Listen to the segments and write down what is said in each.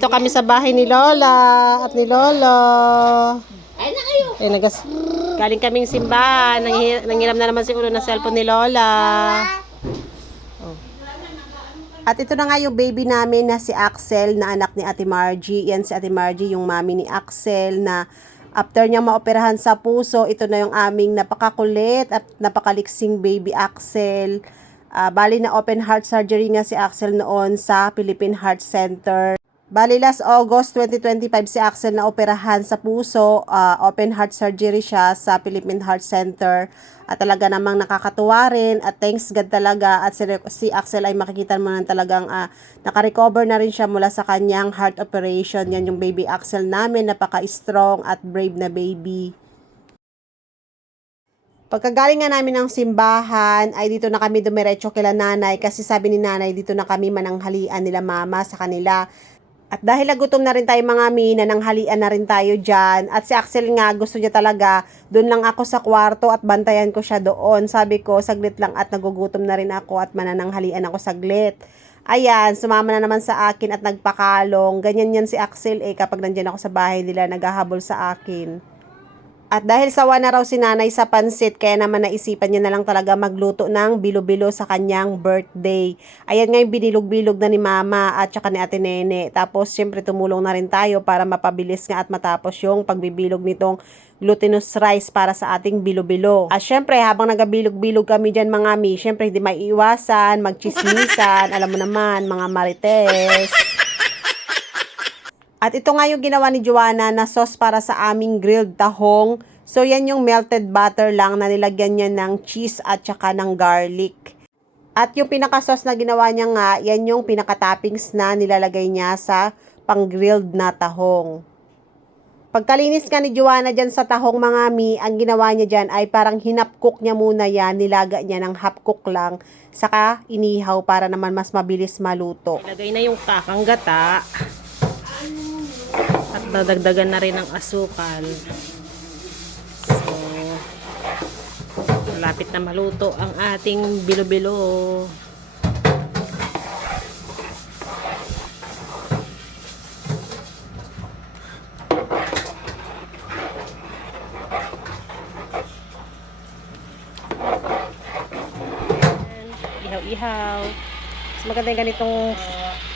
Nandito kami sa bahay ni Lola at ni Lolo. Ay na kayo. Galing kaming simbahan. Nangiram na naman si Ulo ng cellphone ni Lola. Oh. At ito na nga yung baby namin na si Axel na anak ni Ate Margie. Yan si Ate Margie, yung mami ni Axel na after niya maoperahan sa puso, ito na yung aming napakakulit at napakaliksing baby Axel. Bali na open heart surgery nga si Axel noon sa Philippine Heart Center. Bali last August 2025 si Axel na operahan sa puso, open heart surgery siya sa Philippine Heart Center. At talaga namang nakakatuwa rin at thanks God talaga at si Axel ay makikita mo na talagang nakarecover na rin siya mula sa kanyang heart operation. Yan yung baby Axel namin, napaka-strong at brave na baby. Pagkagaling nga namin ng simbahan, ay dito na kami dumiretso kila nanay kasi sabi ni nanay dito na kami mananghalian nila mama sa kanila. At dahil nagutom na rin tayo mga mi, nananghalian na rin tayo dyan. At si Axel nga gusto niya talaga, doon lang ako sa kwarto at bantayan ko siya doon. Sabi ko, saglit lang at nagugutom na rin ako at manananghalian ako saglit. Ayan, sumama na naman sa akin at nagpakalong. Ganyan yan si Axel kapag nandyan ako sa bahay nila, naghahabol sa akin. At dahil sawa na raw si nanay sa pansit, kaya naman naisipan niya na lang talaga magluto ng bilo-bilo sa kanyang birthday. Ayan nga yung binilog-bilog na ni mama at saka ni ate Nene. Tapos syempre tumulong na rin tayo para mapabilis nga at matapos yung pagbibilog nitong glutinous rice para sa ating bilo-bilo. At syempre habang nagabilog-bilog kami dyan mga mi, syempre hindi maiiwasan, magchismisan, alam mo naman mga marites. At ito nga yung ginawa ni Joanna na sauce para sa aming grilled tahong. So yan yung melted butter lang na nilagyan niya ng cheese at saka ng garlic. At yung pinaka-sauce na ginawa niya nga, yan yung pinaka-toppings na nilalagay niya sa pang-grilled na tahong. Pagkalinis nga ni Joanna dyan sa tahong mga mi, ang ginawa niya dyan ay parang hinapcook niya muna yan, nilaga niya ng half-cook lang, saka inihaw para naman mas mabilis maluto. Ilagay na yung kakang gata. At dadagdagan na rin ng asukal. So, malapit na maluto ang ating bilo-bilo. Ihaw-ihaw. Mas maganda yung ganitong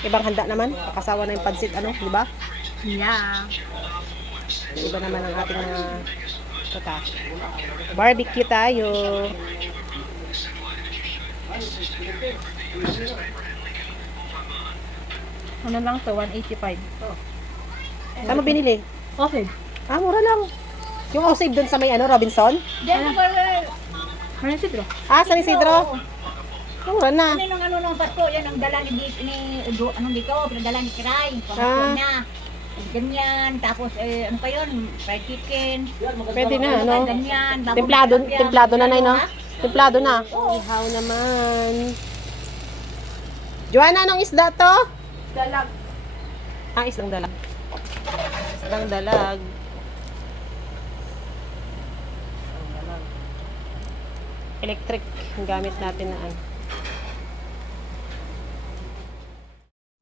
ibang handa naman. Kasawa na yung pansit, di ba? Yeah. Iba naman ang ating mga barbecue tayo. Ano lang to? 185. Saan mo binili? Okay. Mura lang. Yung Osave dun sa may Robinson? Diyan ba? Ano Isidro? San Isidro? Mura na. Ano nung Pasko, yan ang dala anong dito, pinadala ni Kiray. Pangako niya. Ganyan, tapos ano pa yun? Fried chicken. Pwede na, no? Ganyan. Templado na, no? Templado na. Ihaw naman. Joanna, anong isda to? Dalag. Isdang dalag. Isdang dalag. Electric ang gamit natin na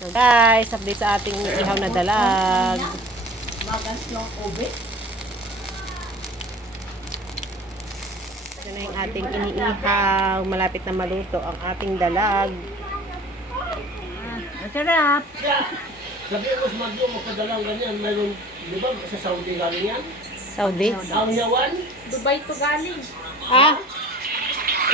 So guys, update sa ating ihaw na dalag. Magas yung ube. Ito na yung ating iniihaw. Malapit na maluto ang ating dalag. Masarap. Sabi mo, Madyo, magkadalang ganyan. Meron, di ba, sa Saudi galing yan? Saudi? Ang yawan? Dubai to galing.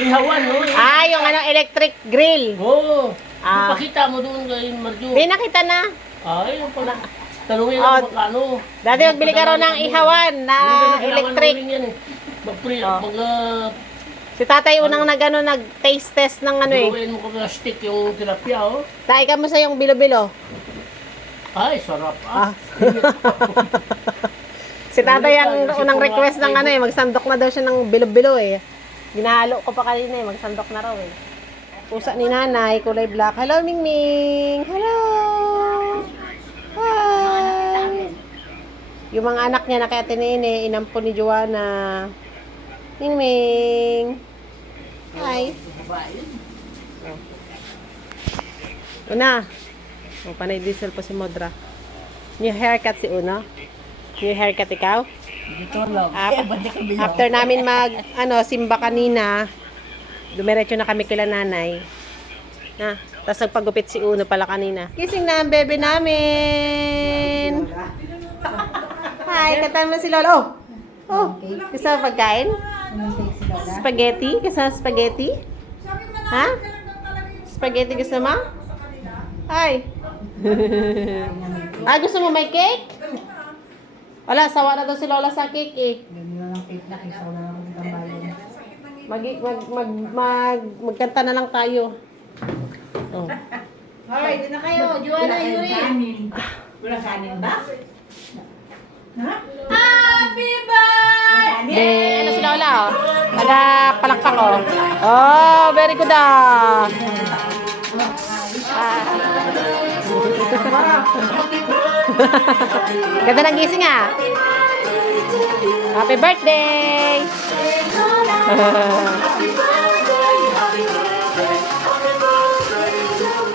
Ihawan, no? Yung electric grill. Oo. Ah. Ipakita mo doon kay Madyo. Hindi nakita na. Ay, yung pala. Tanungin ako magkano. Dati magbili ka raw ng ihawan na electric. Mag-pre, Si tatay unang nag-taste test ng Gawin mo ko na stick yung tilapia, oh. Tay ka mo sa yung bilo-bilo. Ay, sarap. Si tatay ang unang request ng magsandok na daw siya ng bilo-bilo Ginahalo ko pa kanina magsandok na raw Pusa ni nanay, kulay black. Hello, Mingming! Hello! Hi! Yung mga anak niya na kay Ate Nene, inampon ni Joanna. Mingming! Hi! Una! Panay diesel pa si Modra. New haircut si Uno? New haircut ikaw? Dito lang. After namin simba kanina, dumiretso na kami kila nanay. Na, tapos nagpagupit si Uno pala kanina. Kissing na ang bebe namin! Hi, katan mo si Lola. Oh, gusto mo pagkain? Spaghetti? Gusto mo spaghetti? Ha? Spaghetti gusto mo? Hi! Gusto mo may cake? Wala, sawa na daw si Lola sa cake eh. Magkanta na lang tayo. Oh. Hoy, di na kayo. Juana, Yuri. Wala kanin ba? Happy birthday! Ano si Lola oh? Nagapalakpak oh. Oh, very good ah. Ganda ng gising ah. Happy birthday!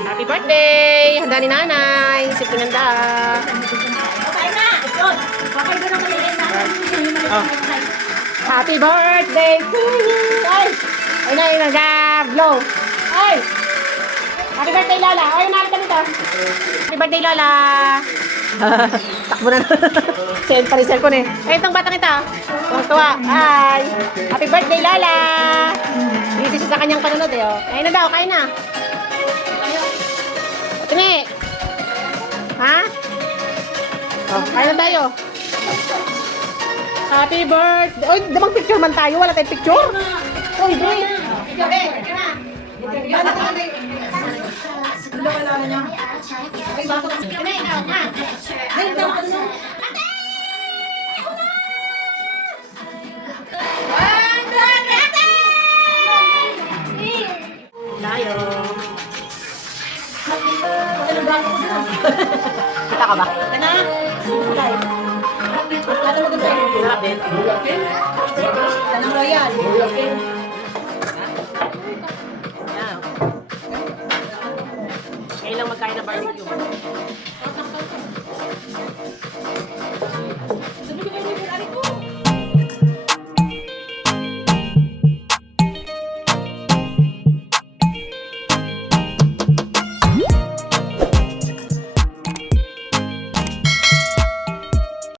Happy birthday! Handa ni nanay. Isip ko nanda. Okay na! Ito! Okay doon ang maliit na. Oh. Happy birthday to you! Ay! Ay na, nag-blow. Ay! Happy birthday, Lola! Ay, nalit ka dito. Happy birthday, Lola! Takbo na. Send pa rin cellphone eh. Ay, itong batang ito. Tuwa. Ay! Happy birthday, Lola! Busy siya sa kanyang panunod eh. Oh. Kain na daw, kain na. O, tini. Ha? Oh, kain na tayo. Happy birthday! Uy, damang picture man tayo. Wala tayong picture. Uy, Dre. Tayo. Kita ka ba? Kana? Ano mo doon? Sarap din. Tanang royal. Yan. Ngayon lang magkain na barbecue.